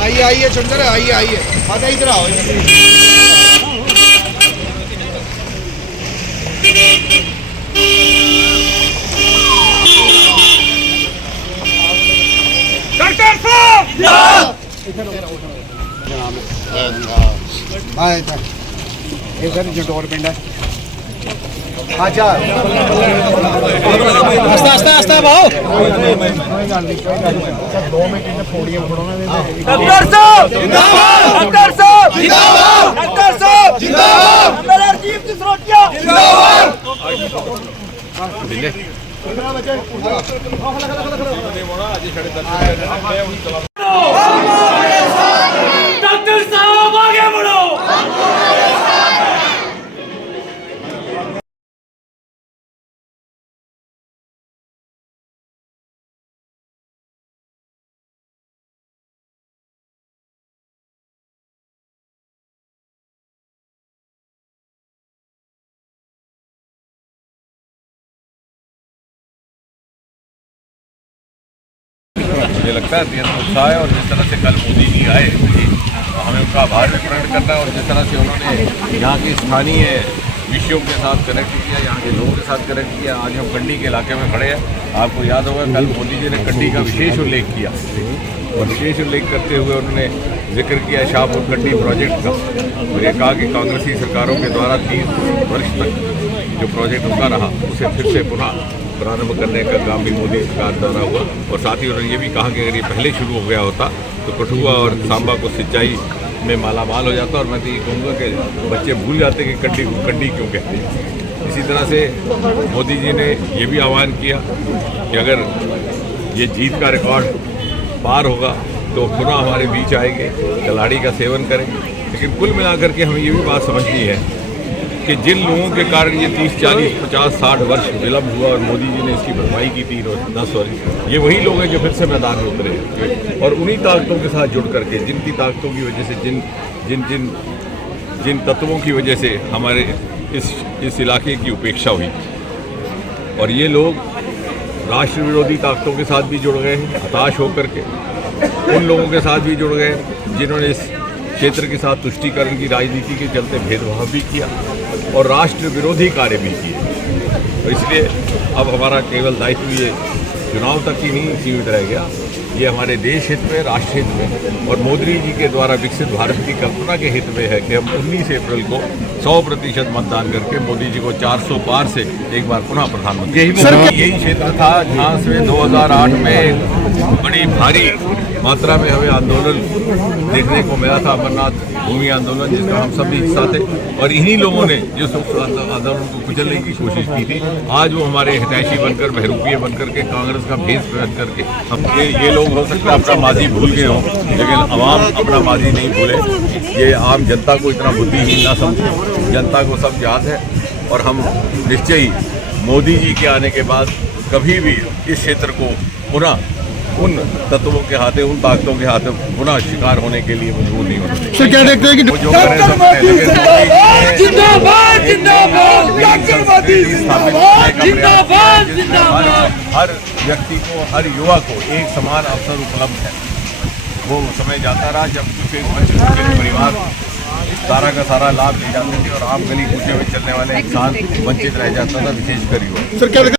आइए आइए चंद्र आइए आइए आजा इधर आओ डॉक्टर साहब ये सर जटोर पिंड है अच्छा आस्ता आस्ता आस्ता भाओ डॉक्टर साहब जिंदाबाद डॉक्टर साहब जिंदाबाद डॉक्टर साहब जिंदाबाद मेरा जीव की सुरक्षा जिंदाबाद डॉक्टर साहब आगे बढ़ो मुझे लगता है अत्यंत उत्साह है और जिस तरह से कल मोदी जी आए हमें उनका आभार भी प्रकट करना है और जिस तरह से उन्होंने यहाँ की स्थानीय विषयों के साथ कनेक्ट किया, यहाँ के लोगों के साथ कनेक्ट किया। आज हम कंडी के इलाके में खड़े हैं। आपको याद होगा कल मोदी जी ने कंडी का विशेष उल्लेख किया और विशेष उल्लेख करते हुए उन्होंने जिक्र किया शाहपुर कंडी प्रोजेक्ट का और ये कहा कि कांग्रेसी सरकारों के द्वारा 30 वर्ष तक जो प्रोजेक्ट रुका रहा उसे फिर से पुनः प्रारंभ करने का काम भी मोदी सरकार द्वारा हुआ। और साथ ही उन्होंने ये भी कहा कि अगर ये पहले शुरू हो गया होता तो कठुआ और सांबा को सिंचाई में मालामाल हो जाता। और मैं तो ये कहूँगा कि बच्चे भूल जाते कि कंडी को कंडी क्यों कहते हैं। इसी तरह से मोदी जी ने ये भी आह्वान किया कि अगर ये जीत का रिकॉर्ड पार होगा तो पुनः हमारे बीच आएंगे, कलाड़ी का सेवन करेंगे। लेकिन कुल मिलाकर के हमें ये भी बात समझनी है कि जिन लोगों के कारण ये 30, 40, 50, 60 वर्ष विलम्ब हुआ और मोदी जी ने इसकी भरपाई की 10 वर्ष, ये वही लोग हैं जो फिर से मैदान में उतरे और उन्हीं ताकतों के साथ जुड़ करके जिनकी ताकतों की वजह से जिन तत्वों की वजह से हमारे इस इलाके की उपेक्षा हुई और ये लोग राष्ट्र विरोधी ताकतों के साथ भी जुड़ गए हैं, हताश होकर के उन लोगों के साथ भी जुड़ गए जिन्होंने इस क्षेत्र के साथ तुष्टीकरण की राजनीति के चलते भेदभाव भी किया और राष्ट्र विरोधी कार्य भी किए। तो इसलिए अब हमारा केवल दायित्व ये चुनाव तक ही नहीं सीमित रह गया, ये हमारे देश हित में, राष्ट्र हित में और मोदी जी के द्वारा विकसित भारत की कल्पना के हित में है कि हम 19 अप्रैल को 100% मतदान करके मोदी जी को 400 पार से एक बार पुनः प्रधानमंत्री। यही क्षेत्र था जहाँ से 2008 में बड़ी भारी मात्रा में हमें आंदोलन देखने को मिला था, अमरनाथ भूमि आंदोलन, जिसमें हम सब भी हिस्सा थे और इन्हीं लोगों ने जिस आंदोलन को कुचलने की कोशिश की थी आज वो हमारे हितैषी बनकर, बहरूपीय बनकर के, कांग्रेस का भेष पहन करके हम ये लोग हो सकता है अपना माजी भूल गए हों लेकिन अवाम अपना माजी नहीं भूले। ये आम जनता को इतना बुद्धिहीन ना समझे, जनता को सब याद है और हम निश्चय ही मोदी जी के आने के बाद कभी भी इस क्षेत्र को पुनः उन तत्वों के हाथे, उन ताकतों के हाथे पुनः शिकार होने के लिए मजबूर नहीं होते। सर क्या देखते हैं कि जो करें जिंदाबाद जिंदाबाद डॉक्टर मोदी जिंदाबाद जिंदाबाद हर व्यक्ति को, हर युवा को एक समान अवसर उपलब्ध है। वो समय जाता रहा जब कुछ परिवार सारा का सारा लाभ ले जाते थे और आम गली कूचे में चलने वाले इंसान वंचित रह जाता था, विशेषकर युवा।